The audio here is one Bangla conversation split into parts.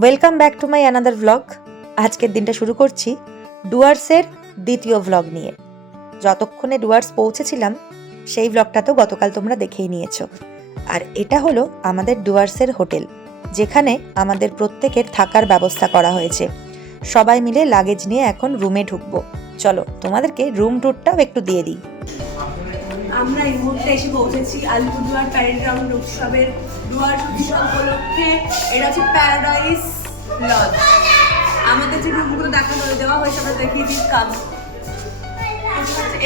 Welcome back to my another vlog. আজকের দিনটা শুরু করছি ডুয়ার্সের দ্বিতীয় ভ্লগ নিয়ে। যতক্ষণে ডুয়ার্স পৌঁছেছিলাম সেই ভ্লগটা তো গতকাল তোমরা দেখেই নিয়েছো। আর এটা হলো আমাদের ডুয়ার্সের হোটেল, যেখানে আমাদের প্রত্যেকের থাকার ব্যবস্থা করা হয়েছে। সবাই মিলে লাগেজ নিয়ে এখন রুমে ঢুকবো। চলো তোমাদেরকে রুম ট্যুরটাও একটু দিয়ে দিই। আমরা এই মুহূর্তে এসে পৌঁছেছি আলিপুরদুয়ার প্যারেড গ্রাউন্ড উৎসবের ডুয়ার্স উৎসব উপলক্ষে। এটা হচ্ছে প্যারাডাইস লজ। আমাদের যে রুমগুলো দেখানো দেওয়া হয়েছে আমরা দেখিয়ে দিই কাজ।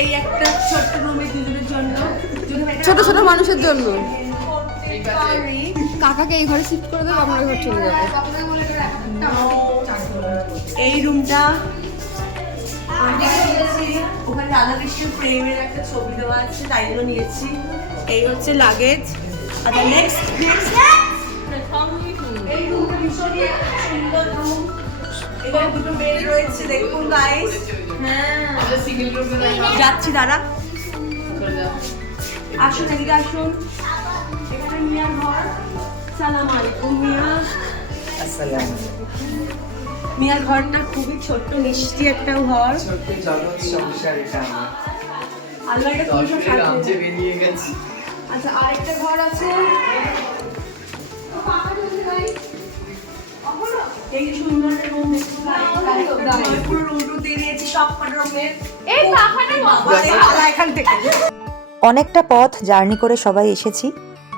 এই একটা ছোট্ট রুমে দুজনের জন্য, ছোট ছোট মানুষের জন্য। কাকাকে এই ঘরে শিফট করে দেবো, আমরা ঘর চলে যাবো। এই রুমটা ওখানে রাধাকৃষ্ণের প্রেমের একটা ছবি দেওয়া আছে, তাই জন্য নিয়েছি। এই হচ্ছে লাগেজ। আচ্ছা নেক্সট এই রুমটা ভীষণই সুন্দর রুম। এখানে দুটো বেড রয়েছে, দেখুন গাইস। হ্যাঁ যাচ্ছি দাঁড়া, আসুন এদিকে আসুন। এখানে মিয়ার ঘর। সালাম আলাইকুম মিয়া। মিয়ার ঘরটা খুবই ছোট্ট মিষ্টি একটা ঘর। ছোট্ট জগৎ সংসার এটা আমার। আলমারিটা খুবই রামজে বেরিয়ে গেছে। আচ্ছা আরেকটা ঘর আছে। এই সুন্দর রুম পুরো রুম দিয়ে দিয়েছি সব রুমের। এই পাখাটা এখান থেকে অনেকটা পথ জার্নি করে সবাই এসেছি,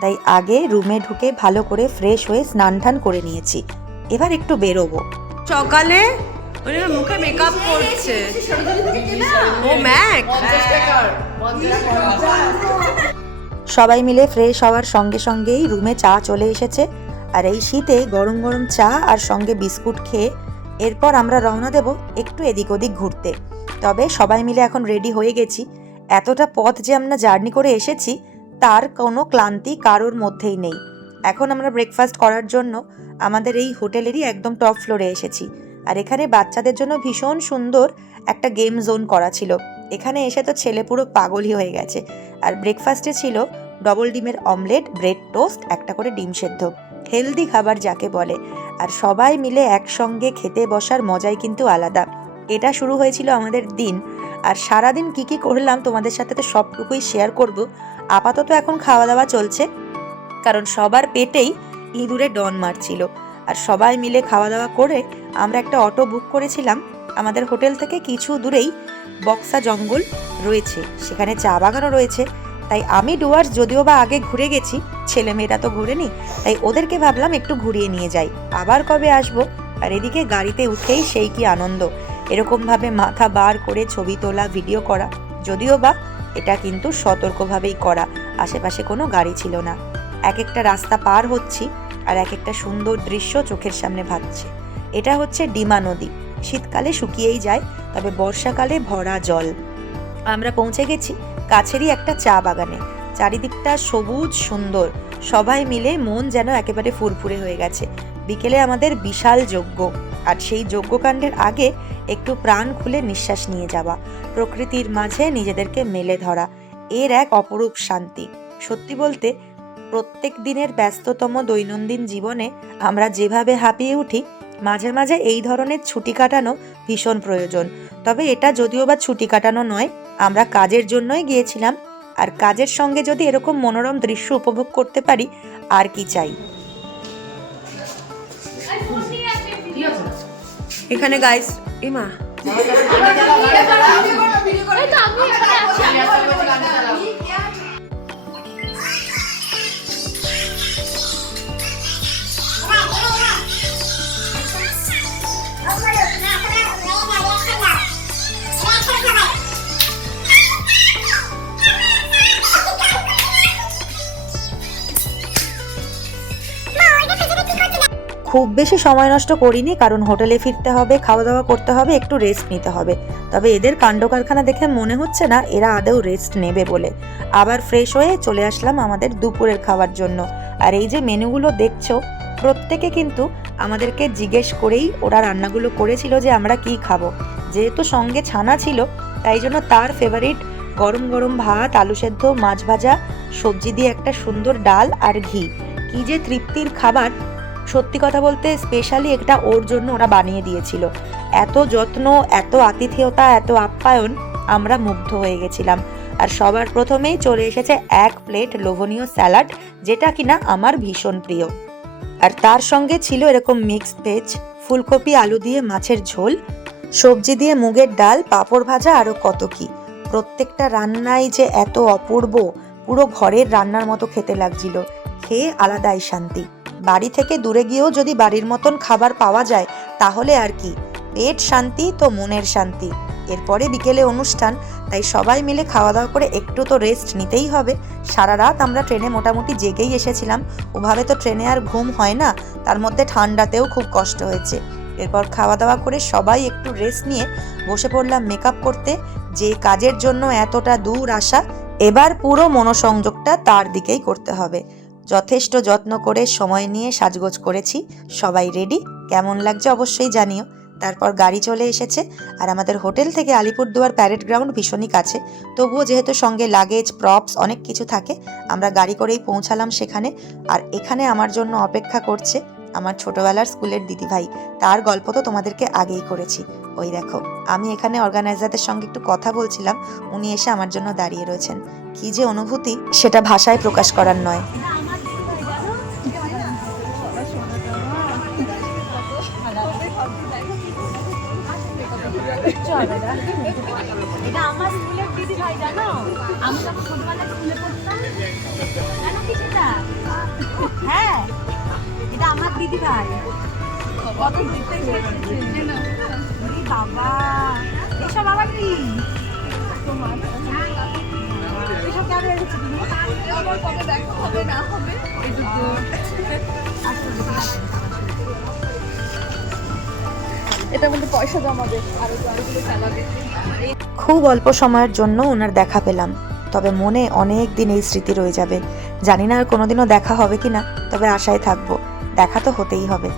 তাই আগে রুমে ঢুকে ভালো করে ফ্রেশ হয়ে স্নান টান করে নিয়েছি। এবার একটু বেরোবো। সকালে মুখে মেকআপ করছে ও ম্যাক। সবাই মিলে ফ্রেশ হওয়ার সঙ্গে সঙ্গেই রুমে চা চলে এসেছে। আর এই শীতে গরম গরম চা আর সঙ্গে বিস্কুট খেয়ে এরপর আমরা রওনা দেব একটু এদিক ওদিক ঘুরতে। তবে সবাই মিলে এখন রেডি হয়ে গেছি। এতটা পথ যে আমরা জার্নি করে এসেছি তার কোনো ক্লান্তি কারোর মধ্যেই নেই। এখন আমরা ব্রেকফাস্ট করার জন্য আমাদের এই হোটেলেরই একদম টপ ফ্লোরে এসেছি। আর এখানে বাচ্চাদের জন্য ভীষণ সুন্দর একটা গেম জোন করা ছিল। এখানে এসে তো ছেলে পুরো পাগলই হয়ে গেছে। আর ব্রেকফাস্টে ছিল ডবল ডিমের অমলেট, ব্রেড টোস্ট, একটা করে ডিম সেদ্ধ, হেলদি খাবার যাকে বলে। আর সবাই মিলে একসঙ্গে খেতে বসার মজাই কিন্তু আলাদা। এটা শুরু হয়েছিল আমাদের দিন। আর সারাদিন কি কি করলাম তোমাদের সাথে তো সবটুকুই শেয়ার করব। আপাতত এখন খাওয়া দাওয়া চলছে, কারণ সবার পেটেই ইঁদুরে ডন মারছিল। আর সবাই মিলে খাওয়া দাওয়া করে আমরা একটা অটো বুক করেছিলাম। আমাদের হোটেল থেকে কিছু দূরেই বক্সা জঙ্গল রয়েছে, সেখানে চা বাগানও রয়েছে। তাই আমি ডুয়ার্স যদিও বা আগে ঘুরে গেছি, ছেলেমেয়েরা তো ঘুরেনি, তাই ওদেরকে ভাবলাম একটু ঘুরিয়ে নিয়ে যাই, আবার কবে আসবো। আর এদিকে গাড়িতে উঠেই সেই কি আনন্দ, এরকমভাবে মাথা বার করে ছবি তোলা, ভিডিও করা। যদিও বা এটা কিন্তু সতর্কভাবেই করা, আশেপাশে কোনো গাড়ি ছিল না। এক একটা রাস্তা পার হচ্ছি আর এক একটা সুন্দর দৃশ্য চোখের সামনে ভাসছে। এটা হচ্ছে ডিমা নদী। শীতকালে শুকিয়েই যায়, তবে বর্ষাকালে ভরা জল। আমরা পৌঁছে গেছি কাছেরই একটা চা বাগানে। চারিদিকটা সবুজ সুন্দর, সবাই মিলে মন যেন একেবারে ফুরফুরে হয়ে গেছে। বিকেলে আমাদের বিশাল যজ্ঞ, আর সেই যজ্ঞকাণ্ডের আগে একটু প্রাণ খুলে নিঃশ্বাস নিয়ে যাওয়া, প্রকৃতির মাঝে নিজেদেরকে মেলে ধরা, এর এক অপরূপ শান্তি। সত্যি বলতে প্রত্যেক দিনের ব্যস্ততম দৈনন্দিন জীবনে আমরা যেভাবে হাঁপিয়ে উঠি, মাঝে মাঝে এই ধরনের ছুটি কাটানো ভীষণ প্রয়োজন। তবে এটা যদিও বা ছুটি কাটানো নয়, আমরা কাজের জন্যই গিয়েছিলাম। আর কাজের সঙ্গে যদি এরকম মনোরম দৃশ্য উপভোগ করতে পারি, আর কি চাই। এখানে গাইস ইমা খুব বেশি সময় নষ্ট করিনি, কারণ হোটেলে ফিরতে হবে, খাওয়া দাওয়া করতে হবে, একটু রেস্ট নিতে হবে। তবে এদের কাণ্ড কারখানা দেখে মনে হচ্ছে না এরা আদৌ রেস্ট নেবে বলে। আবার ফ্রেশ হয়ে চলে আসলাম আমাদের দুপুরের খাওয়ার জন্য। আর এই যে মেনুগুলো দেখছো, প্রত্যেকে কিন্তু আমাদেরকে জিজ্ঞেস করেই ওরা রান্নাগুলো করেছিল যে আমরা কি খাবো। যেহেতু সঙ্গে ছানা ছিল, তাই জন্য তার ফেভারিট গরম গরম ভাত, আলু সেদ্ধ, মাছ ভাজা, সবজি দিয়ে একটা সুন্দর ডাল আর ঘি। কি যে তৃপ্তির খাবার, সত্যি কথা বলতে স্পেশালি এটা ওর জন্য ওরা বানিয়ে দিয়েছিল। এত যত্ন, এত আতিথেয়তা, এত আপ্যায়ন, আমরা মুগ্ধ হয়ে গেছিলাম। আর সবার প্রথমেই চলে এসেছে 1 প্লেট লোভনীয় স্যালাড, যেটা কিনা আমার ভীষণ প্রিয়। আর তার সঙ্গে ছিল এরকম মিক্সড ভেজ, ফুলকপি আলু দিয়ে মাছের ঝোল, সবজি দিয়ে মুগের ডাল, পাঁপড় ভাজা, আরও কত কি। প্রত্যেকটা রান্নাই যে এত অপূর্ব, পুরো ঘরের রান্নার মতো খেতে লাগছিল। খেয়ে আলাদাই শান্তি। বাড়ি থেকে দূরে গিয়েও যদি বাড়ির মতন খাবার পাওয়া যায় তাহলে আর কি, পেট শান্তি তো মনের শান্তি। এরপরে বিকেলে অনুষ্ঠান, তাই সবাই মিলে খাওয়া দাওয়া করে একটু তো রেস্ট নিতেই হবে। সারা রাত আমরা ট্রেনে মোটামুটি জেগেই এসেছিলাম, ওভাবে তো ট্রেনে আর ঘুম হয় না, তার মধ্যে ঠান্ডাতেও খুব কষ্ট হয়েছে। এরপর খাওয়া দাওয়া করে সবাই একটু রেস্ট নিয়ে বসে পড়লাম মেকআপ করতে। যে কাজের জন্য এতটা দূর আসা, এবার পুরো মনোসংযোগটা তার দিকেই করতে হবে। যথেষ্ট যত্ন করে সময় নিয়ে সাজগোজ করেছি, সবাই রেডি। কেমন লাগছে অবশ্যই জানিও। তারপর গাড়ি চলে এসেছে, আর আমাদের হোটেল থেকে আলিপুরদুয়ার প্যারেড গ্রাউন্ড ভীষণই কাছে, তবুও যেহেতু সঙ্গে লাগেজ, প্রপস অনেক কিছু থাকে, আমরা গাড়ি করেই পৌঁছালাম সেখানে। আর এখানে আমার জন্য অপেক্ষা করছে আমার ছোটবেলার স্কুলের দিদিভাই। তার গল্প তো তোমাদেরকে আগেই করেছি। ওই দেখো, আমি এখানে অর্গানাইজারদের সঙ্গে একটু কথা বলছিলাম, উনি এসে আমার জন্য দাঁড়িয়ে রয়েছেন। কি যে অনুভূতি, সেটা ভাষায় প্রকাশ করার নয়। এটা আমার স্কুলের দিদি ভাই, জানো আমি যখন ছোটবেলায় স্কুলে পড়তাম, জানো কি সেটা? হ্যাঁ, এটা আমার দিদি ভাই। কত দেখতে বাবা, এসব আবার কি এসব কেন এসেছে তুমি? কবে দেখা হবে না হবে এটার মধ্যে পয়সা জমা দে, আরো আরোগুলো চালাবে। খুব অল্প সময়ের জন্য ওনার দেখা পেলাম, তবে মনে অনেক দিন এই স্মৃতি রয়ে যাবে। জানি না আর কোনোদিনও দেখা হবে কিনা, তবে আশায় থাকবো, দেখা তো হতেই হবে।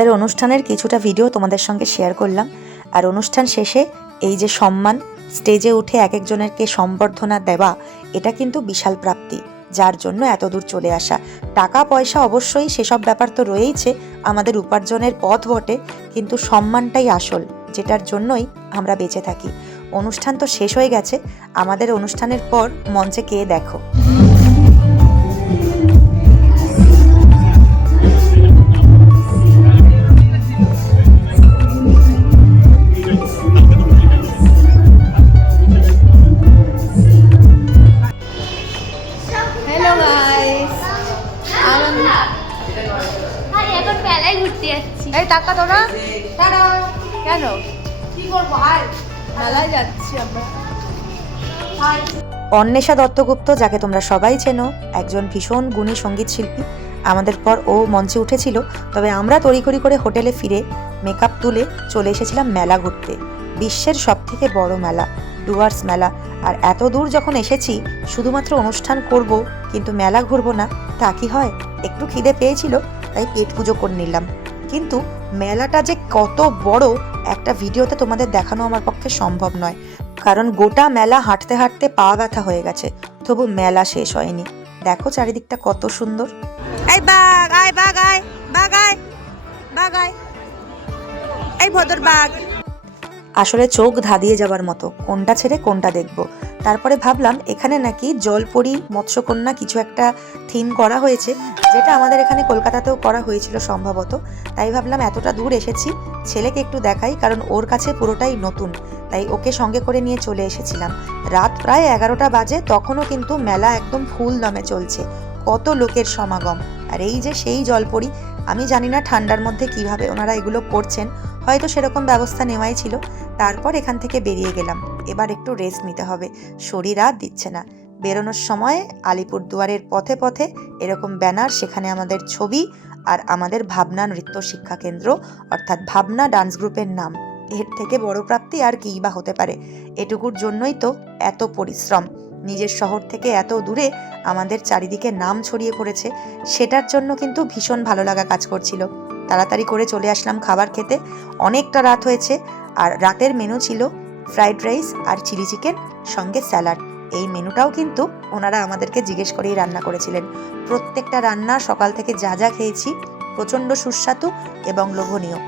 আমাদের অনুষ্ঠানের কিছুটা ভিডিও তোমাদের সঙ্গে শেয়ার করলাম। আর অনুষ্ঠান শেষে এই যে সম্মান, স্টেজে উঠে এক একজনেরকে সম্বর্ধনা দেওয়া, এটা কিন্তু বিশাল প্রাপ্তি, যার জন্য এত দূর চলে আসা। টাকা পয়সা অবশ্যই সেসব ব্যাপার তো রয়েইছে, আমাদের উপার্জনের পথ বটে, কিন্তু সম্মানটাই আসল, যেটার জন্যই আমরা বেঁচে থাকি। অনুষ্ঠান তো শেষ হয়ে গেছে, আমাদের অনুষ্ঠানের পর মঞ্চে কে দেখো। হ্যালো গাইস, আরে এখন মেলায় ঘুরতে যাচ্ছি। এই টাকা তোরা টাটা। কেন কি করবো? আয়, মেলায় যাচ্ছি আমরা। অন্বেষা দত্তগুপ্ত, যাকে তোমরা সবাই চেনো, একজন ভীষণ গুণী সঙ্গীত শিল্পী। আমাদের পর ও মঞ্চে উঠেছিল, তবে আমরা তড়িঘড়ি করে হোটেলে ফিরে মেকআপ তুলে চলে এসেছিলাম মেলা ঘুরতে। বিশ্বের সবথেকে বড় মেলা, ডুয়ার্স মেলা। আর এত দূর যখন এসেছি, শুধুমাত্র অনুষ্ঠান করব কিন্তু মেলা ঘুরবো না, তা কি হয়? একটু খিদে পেয়েছিল, তাই পেট পুজো করে নিলাম। কিন্তু মেলাটা যে কত বড়, একটা ভিডিওতে তোমাদের দেখানো আমার পক্ষে সম্ভব নয়, কারণ গোটা মেলা হাঁটতে হাঁটতে পা ব্যথা হয়ে গেছে, তবু মেলা শেষ হয়নি। দেখো চারিদিকটা কত সুন্দর। এই বাঘ আয়, বাঘ আয়, বাঘ আয়, বাঘ আয়, এই ভদর বাঘ। আসলে চোখ ধাঁধিয়ে যাবার মতো, কোনটা ছেড়ে কোনটা দেখব। তারপরে ভাবলাম এখানে নাকি জলপরি মৎস্যকন্যা কিছু একটা থিম করা হয়েছে, যেটা আমাদের এখানে কলকাতাতেও করা হয়েছিল সম্ভবত। তাই ভাবলাম এতটা দূর এসেছি, ছেলেকে একটু দেখাই, কারণ ওর কাছে পুরোটাই নতুন, তাই ওকে সঙ্গে করে নিয়ে চলে এসেছিলাম। রাত প্রায় 11টা বাজে, তখনও কিন্তু মেলা একদম ফুল দমে চলছে, কত লোকের সমাগম। আর এই যে সেই জলপরি, আমি জানি না ঠান্ডার মধ্যে কিভাবে ওনারা এগুলো করছেন, হয়তো সেরকম ব্যবস্থা নেওয়াই ছিল। তারপর এখান থেকে বেরিয়ে গেলাম, এবার একটু রেস্ট নিতে হবে, শরীর আর দিচ্ছে না। বেরোনোর সময় আলিপুরদুয়ারের পথে পথে এরকম ব্যানার, সেখানে আমাদের ছবি আর আমাদের ভাবনা নৃত্য শিক্ষা কেন্দ্র অর্থাৎ ভাবনা ডান্স গ্রুপের নাম। এর থেকে বড় প্রাপ্তি আর কী বা হতে পারে? এটুকুর জন্যই তো এত পরিশ্রম। নিজের শহর থেকে এত দূরে আমাদের চারিদিকে নাম ছড়িয়ে পড়েছে, সেটার জন্য কিন্তু ভীষণ ভালো লাগা কাজ করছিল। তাড়াতাড়ি করে চলে আসলাম খাবার খেতে, অনেকটা রাত হয়েছে। আর রাতের মেনু ছিল ফ্রাইড রাইস আর চিলি চিকেন, সঙ্গে স্যালাড। এই মেনুটাও কিন্তু ওনারা আমাদেরকে জিজ্ঞেস করেই রান্না করেছিলেন। প্রত্যেকটা রান্না সকাল থেকে যা যা খেয়েছি প্রচণ্ড সুস্বাদু এবং লোভনীয়।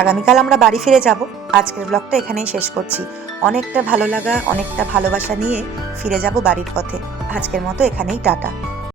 আগামীকাল আমরা বাড়ি ফিরে যাব। আজকের ব্লগটা এখানেই শেষ করছি। অনেকটা ভালো লাগা, অনেকটা ভালোবাসা নিয়ে ফিরে যাব বাড়ির পথে। আজকের মতো এখানেই টাটা।